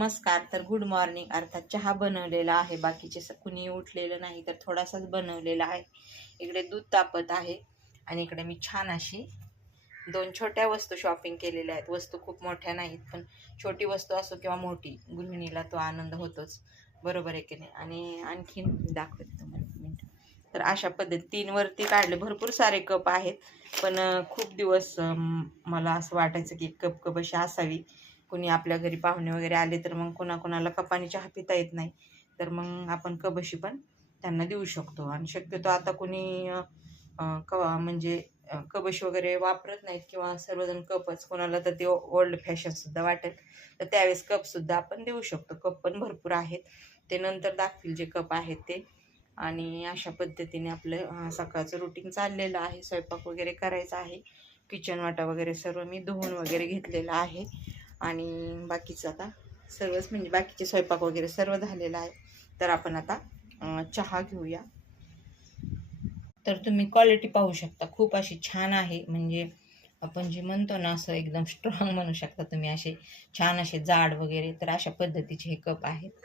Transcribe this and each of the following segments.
नमस्कार. तर good morning अर्थात चहा बनवलेला आहे. बाकीचे कुणी उठलेलं नाही तर थोडासाच बनवलेला आहे. इकडे दूध तापत आहे आणि इकडे मी छान अशी 2 छोट्या वस्तू शॉपिंग केलेल्या आहेत. वस्तू खूप मोठ्या नाहीत, पण छोटी वस्तू असो किंवा मोठी, गृहिणीला तो आनंद होतोच, बरोबर आहे की नाही. आणि आणखीन दाखवते तुम्हाला एक मिनिट. तर अशा पद्धती 3 वरती काढले. भरपूर सारे कप आहेत, पण खूप दिवस मला असं वाटायचं की कप अशी असावी. कोणी आपल्या घरी पाहुणे वगैरे आले तर मग कोणाकोणाला कपाने चहा पिता येत नाही, तर मग आपण कबशी पण त्यांना देऊ शकतो. आणि शक्यतो आता कोणी म्हणजे कबशी वगैरे वापरत नाहीत किंवा सर्वजण कपच, कोणाला तर ते ओल्ड फॅशनसुद्धा वाटेल तर त्यावेळेस कपसुद्धा आपण देऊ शकतो. कप पण भरपूर आहेत, ते नंतर दाखतील जे कप आहेत ते. आणि अशा पद्धतीने आपलं सकाळचं रुटीन चाललेलं आहे. स्वयंपाक वगैरे करायचा आहे. किचन वाटा वगैरे सर्व मी धुवून वगैरे घेतलेलं आहे. आणि बाकीचं आता सर्वच म्हणजे बाकीचे स्वयंपाक वगैरे सर्व झालेलं आहे. तर आपण आता चहा घेऊया. तर तुम्ही क्वालिटी पाहू शकता, खूप अशी छान आहे. म्हणजे आपण जे म्हणतो ना, असं एकदम स्ट्रॉंग म्हणू शकता तुम्ही. असे छान असे जाड वगैरे, तर अशा पद्धतीचे हे कप आहेत.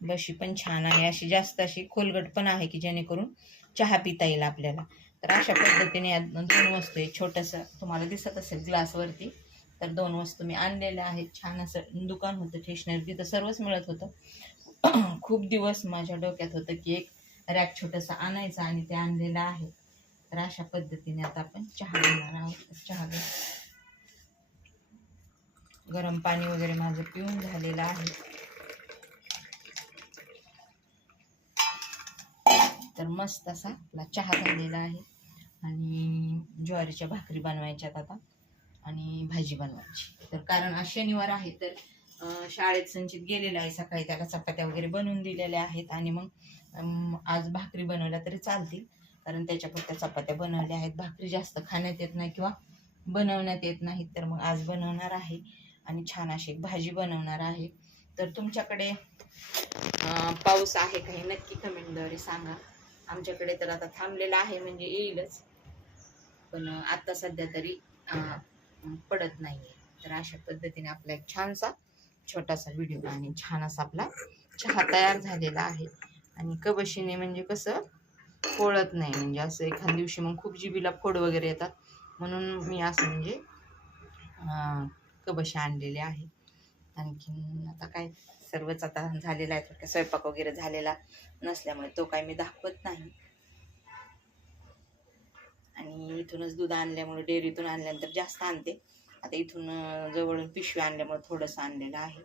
बशी पण छान आहे, अशी जास्त अशी खोलगट पण आहे की जेणेकरून चहा पिता येईल आपल्याला. तर अशा पद्धतीने 2 वस्तू आहे. छोटंसं तुम्हाला दिसत असेल ग्लासवरती, तर 2 वस्तू मी आणलेल्या आहेत. छान असं दुकान होतं स्टेशनरी, तिथं सर्वच मिळत होतं. खूप दिवस माझ्या डोक्यात होतं की एक रॅक छोटंसं आणायचं, आणि ते आणलेलं आहे. तर अशा पद्धतीने आता आपण चहा घेणार आहोत. चहा गरम पाणी वगैरे माझं पिऊन झालेलं आहे. तर मस्त असा आपला चहा झालेला आहे. आणि ज्वारीच्या भाकरी बनवायच्यात आता, आणि भाजी बनवायची. तर कारण आज शनिवार आहे, तर शाळेत संचित गेलेला आहे सकाळी, त्याला चपात्या वगैरे बनवून दिलेल्या आहेत. आणि मग आज भाकरी बनवल्या तरी चालतील, कारण त्याच्यापुरत्या चपात्या बनवल्या आहेत. भाकरी जास्त खाण्यात येत नाही किंवा बनवण्यात येत नाहीत, तर मग आज बनवणार आहे. आणि छान अशी एक भाजी बनवणार आहे. तर तुमच्याकडे पाऊस आहे का हे नक्की कमेंटद्वारे सांगा. आमच्याकडे तर आता थांबलेला आहे, म्हणजे येईलच, पण आता सध्या तरी पडत नाहीये. तर अशा पद्धतीने आपला एक छानसा छोटासा व्हिडिओ आणि छान असा आपला चहा तयार झालेला आहे. आणि कबशीने म्हणजे कसं पोळत नाही, म्हणजे असं एखाद्या दिवशी मग खूप जिबीला फोड वगैरे येतात, म्हणून मी असं म्हणजे कबशी आणलेले आहे. आणखीन आता काय सर्वच आता झालेला आहे. स्वयंपाक वगैरे झालेला नसल्यामुळे तो काय मी दाखवत नाही. आणि इथूनच दूध आणल्यामुळे, डेअरीतून आणल्यानंतर जास्त आणते. आता इथून जवळून पिशवी आणल्यामुळे थोडंसं आणलेलं आहे.